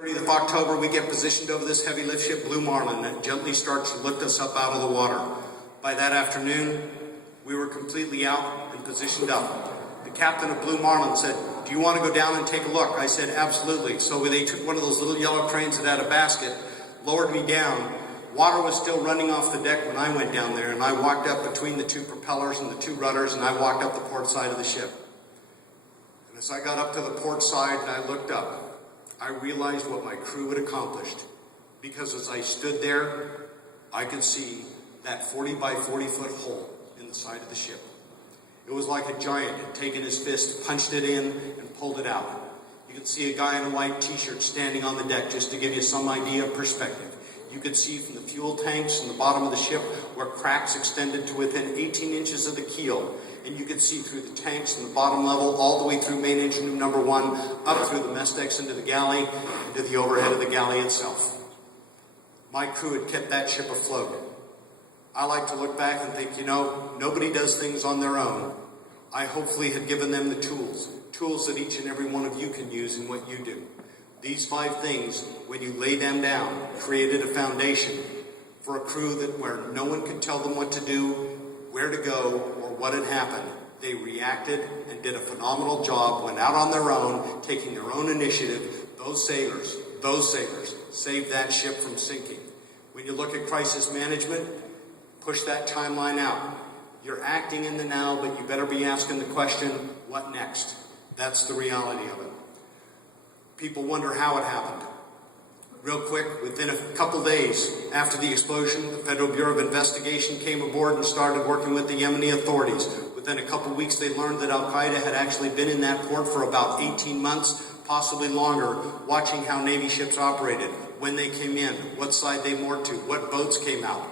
30th of October, we get positioned over this heavy lift ship, Blue Marlin, that gently starts to lift us up out of the water. By that afternoon, we were completely out and positioned up. The captain of Blue Marlin said, "Do you want to go down and take a look?" I said, "Absolutely." So they took one of those little yellow cranes that had a basket, lowered me down. Water was still running off the deck when I went down there, and I walked up between the two propellers and the two rudders, and I walked up the port side of the ship. And as I got up to the port side and I looked up, I realized what my crew had accomplished, because as I stood there, I could see that 40 by 40 foot hole in the side of the ship. It was like a giant had taken his fist, punched it in, and pulled it out. You could see a guy in a white t-shirt standing on the deck, just to give you some idea of perspective. You could see from the fuel tanks in the bottom of the ship where cracks extended to within 18 inches of the keel. And you could see through the tanks in the bottom level, all the way through main engine room number 1, up through the mess decks into the galley, into the overhead of the galley itself. My crew had kept that ship afloat. I like to look back and think, nobody does things on their own. I hopefully had given them the tools that each and every one of you can use in what you do. These 5 things, when you lay them down, created a foundation for a crew where no one could tell them what to do, where to go, or what had happened. They reacted and did a phenomenal job, went out on their own, taking their own initiative. Those sailors saved that ship from sinking. When you look at crisis management, push that timeline out. You're acting in the now, but you better be asking the question, what next? That's the reality of it. People wonder how it happened. Real quick, within a couple days after the explosion, the Federal Bureau of Investigation came aboard and started working with the Yemeni authorities. Within a couple weeks, they learned that Al-Qaeda had actually been in that port for about 18 months, possibly longer, watching how Navy ships operated, when they came in, what side they moored to, what boats came out.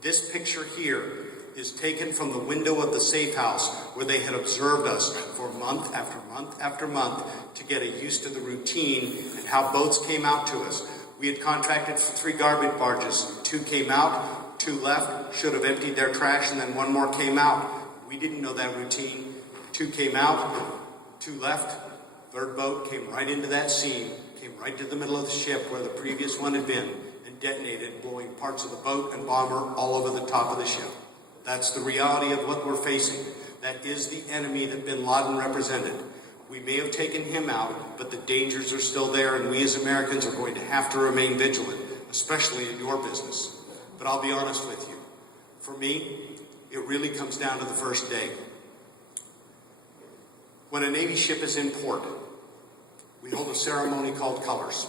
This picture here is taken from the window of the safe house where they had observed us for month after month after month to get used to the routine and how boats came out to us. We had contracted for 3 garbage barges. 2 came out, 2 left, should have emptied their trash, and then 1 more came out. We didn't know that routine. 2 came out, 2 left. 3rd boat came right into that scene, came right to the middle of the ship where the previous one had been, and detonated, blowing parts of the boat and bomber all over the top of the ship. That's the reality of what we're facing. That is the enemy that bin Laden represented. We may have taken him out, but the dangers are still there, and we as Americans are going to have to remain vigilant, especially in your business. But I'll be honest with you. For me, it really comes down to the first day. When a Navy ship is in port, we hold a ceremony called colors.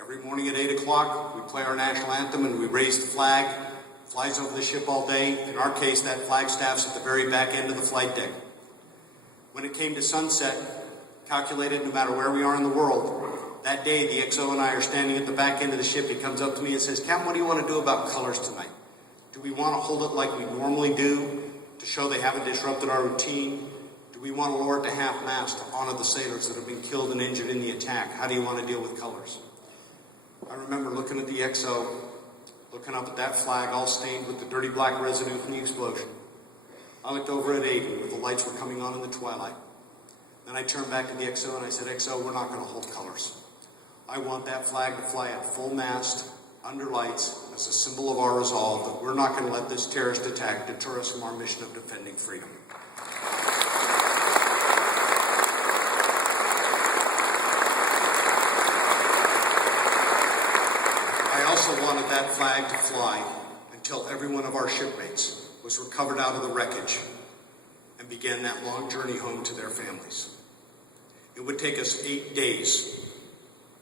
Every morning at 8 o'clock, we play our national anthem and we raise the flag. Flies over the ship all day. In our case, that flagstaff's at the very back end of the flight deck. When it came to sunset, calculated no matter where we are in the world, that day the XO and I are standing at the back end of the ship. He comes up to me and says, "Captain, what do you want to do about colors tonight? Do we want to hold it like we normally do to show they haven't disrupted our routine? Do we want to lower it to half-mast to honor the sailors that have been killed and injured in the attack? How do you want to deal with colors?" I remember looking at the XO, looking up at that flag all stained with the dirty black residue from the explosion. I looked over at Aiden where the lights were coming on in the twilight. Then I turned back to the XO and I said, "XO, we're not going to hold colors. I want that flag to fly at full mast, under lights, as a symbol of our resolve that we're not going to let this terrorist attack deter us from our mission of defending freedom." I also wanted that flag to fly until every one of our shipmates was recovered out of the wreckage and began that long journey home to their families. It would take us 8 days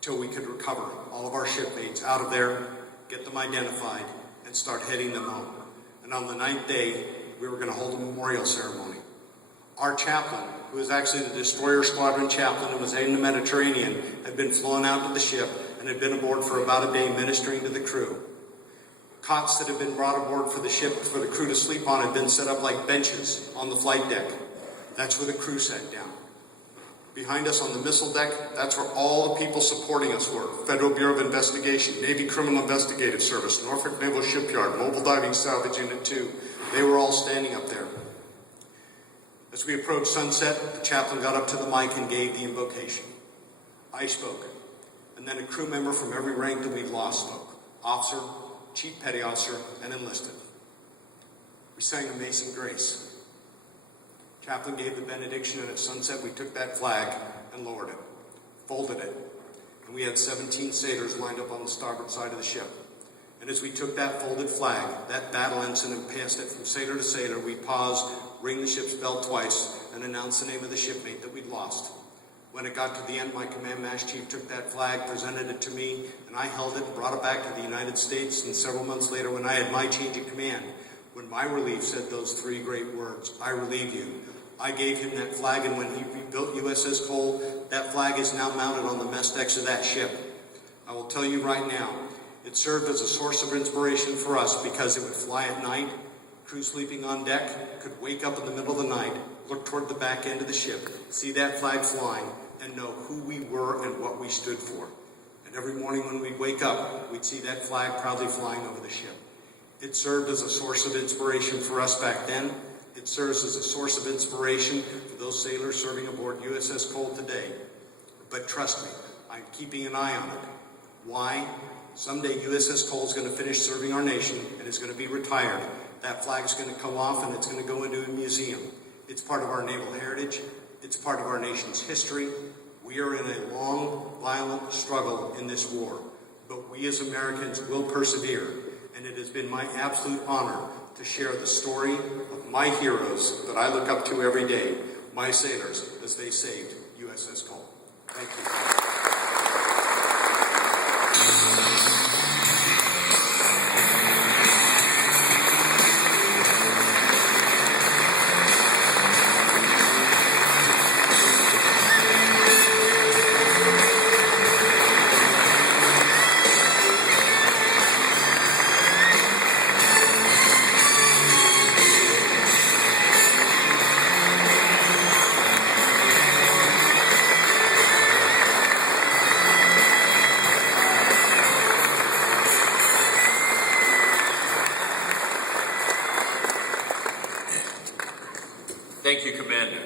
till we could recover all of our shipmates out of there, get them identified, and start heading them home. And on the 9th day, we were going to hold a memorial ceremony. Our chaplain, who was actually the destroyer squadron chaplain and was in the Mediterranean, had been flown out to the ship and had been aboard for about a day ministering to the crew. Cots that had been brought aboard for the ship for the crew to sleep on had been set up like benches on the flight deck. That's where the crew sat down. Behind us on the missile deck, that's where all the people supporting us were. Federal Bureau of Investigation, Navy Criminal Investigative Service, Norfolk Naval Shipyard, Mobile Diving Salvage Unit 2. They were all standing up there. As we approached sunset, the chaplain got up to the mic and gave the invocation. I spoke. and then a crew member from every rank that we've lost spoke: officer, chief petty officer, and enlisted. We sang Amazing Grace. Chaplain gave the benediction, and at sunset we took that flag and lowered it, folded it, and we had 17 sailors lined up on the starboard side of the ship. And as we took that folded flag, that battle ensign, and passed it from sailor to sailor, we paused, ring the ship's bell twice, and announced the name of the shipmate that we'd lost. When it got to the end, my command master chief took that flag, presented it to me, and I held it and brought it back to the United States. And several months later, when I had my change of command, when my relief said those three great words, "I relieve you," I gave him that flag, and when he rebuilt USS Cole, that flag is now mounted on the mess decks of that ship. I will tell you right now, it served as a source of inspiration for us because it would fly at night. Crew sleeping on deck could wake up in the middle of the night, look toward the back end of the ship, see that flag flying, and know who we were and what we stood for. And every morning when we'd wake up, we'd see that flag proudly flying over the ship. It served as a source of inspiration for us back then. It serves as a source of inspiration for those sailors serving aboard USS Cole today. But trust me, I'm keeping an eye on it. Why? Someday USS Cole is going to finish serving our nation and is going to be retired. That flag is going to come off and it's going to go into a museum. It's part of our naval heritage. It's part of our nation's history. We are in a long, violent struggle in this war. But we as Americans will persevere. And it has been my absolute honor to share the story of my heroes that I look up to every day, my sailors, as they saved USS Cole. Thank you. Thank you, Commander.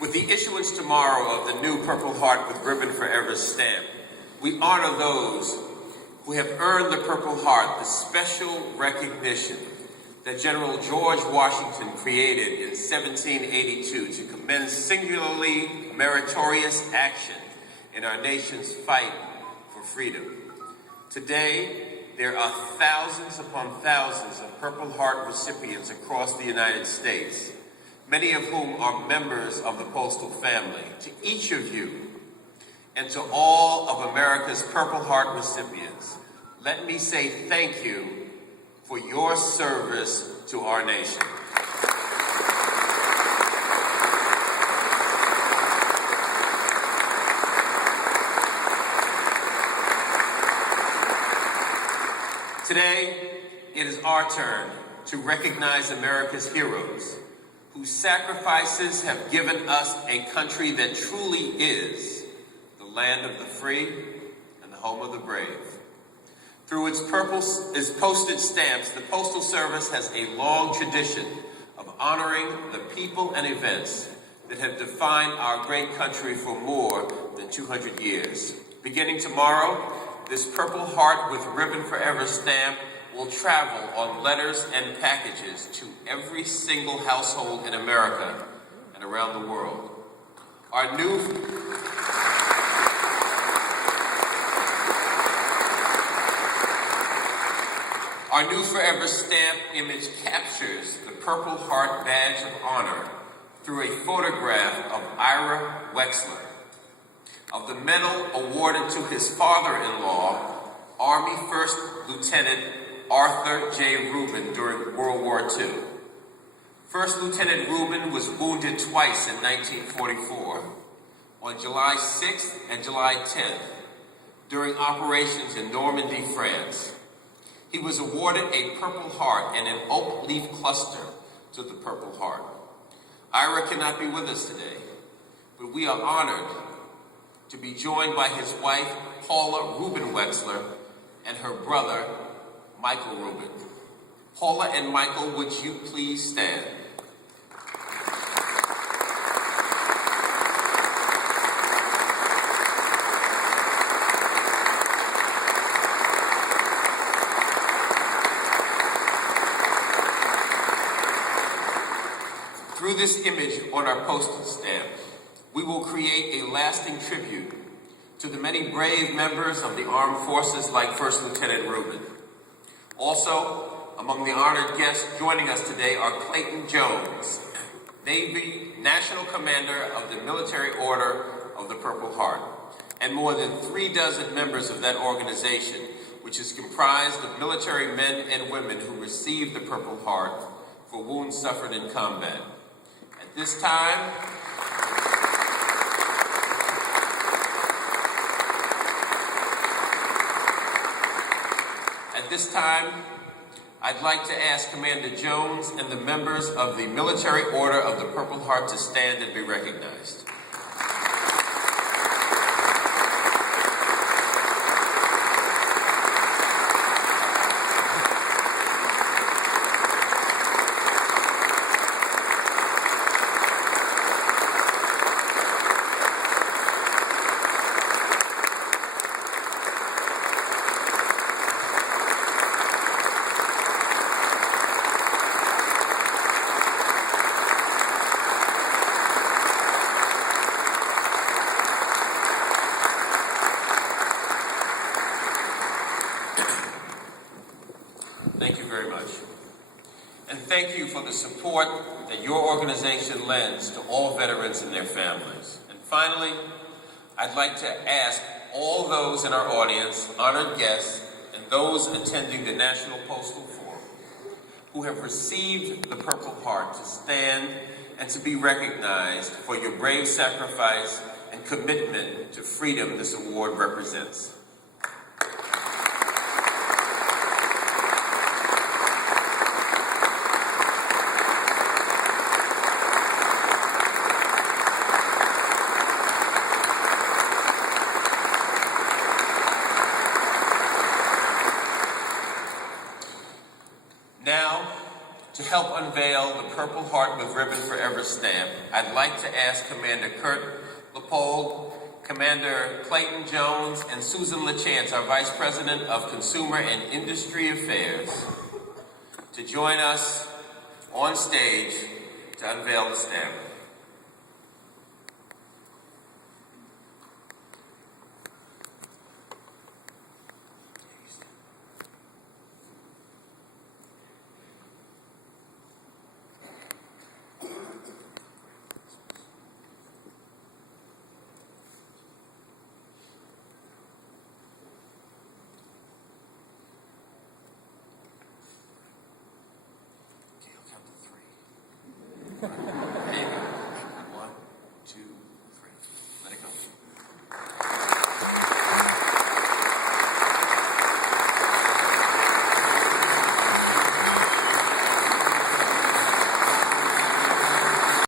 With the issuance tomorrow of the new Purple Heart with Ribbon Forever stamp, we honor those who have earned the Purple Heart, the special recognition that General George Washington created in 1782 to commend singularly meritorious action in our nation's fight for freedom. Today, there are thousands upon thousands of Purple Heart recipients across the United States, many of whom are members of the Postal family. To each of you, and to all of America's Purple Heart recipients, let me say thank you for your service to our nation. Today, it is our turn to recognize America's heroes, whose sacrifices have given us a country that truly is the land of the free and the home of the brave. Through its postage stamps, the Postal Service has a long tradition of honoring the people and events that have defined our great country for more than 200 years. Beginning tomorrow, this Purple Heart with Ribbon Forever stamp will travel on letters and packages to every single household in America and around the world. Our new Forever stamp image captures the Purple Heart badge of honor through a photograph of Ira Wexler, of the medal awarded to his father-in-law, Army First Lieutenant Arthur J. Rubin during World War II. First Lieutenant Rubin was wounded twice in 1944, on July 6th and July 10th, during operations in Normandy, France. He was awarded a Purple Heart and an oak leaf cluster to the Purple Heart. Ira cannot be with us today, but we are honored to be joined by his wife, Paula Rubin Wexler, and her brother, Michael Rubin. Paula and Michael, would you please stand? this image on our postage stamp, we will create a lasting tribute to the many brave members of the armed forces like First Lieutenant Rubin. Also, among the honored guests joining us today are Clayton Jones, Navy National Commander of the Military Order of the Purple Heart, and more than 36 members of that organization, which is comprised of military men and women who received the Purple Heart for wounds suffered in combat. At this time, I'd like to ask Commander Jones and the members of the Military Order of the Purple Heart to stand and be recognized. Thank you very much. And thank you for the support that your organization lends to all veterans and their families. And finally, I'd like to ask all those in our audience, honored guests, and those attending the National Postal Forum who have received the Purple Heart to stand and to be recognized for your brave sacrifice and commitment to freedom this award represents. Now, to help unveil the Purple Heart with Ribbon Forever stamp, I'd like to ask Commander Kirk Lippold, Commander Clayton Jones, and Susan LaChance, our Vice President of Consumer and Industry Affairs, to join us on stage to unveil the stamp. Okay, I'll count to 3.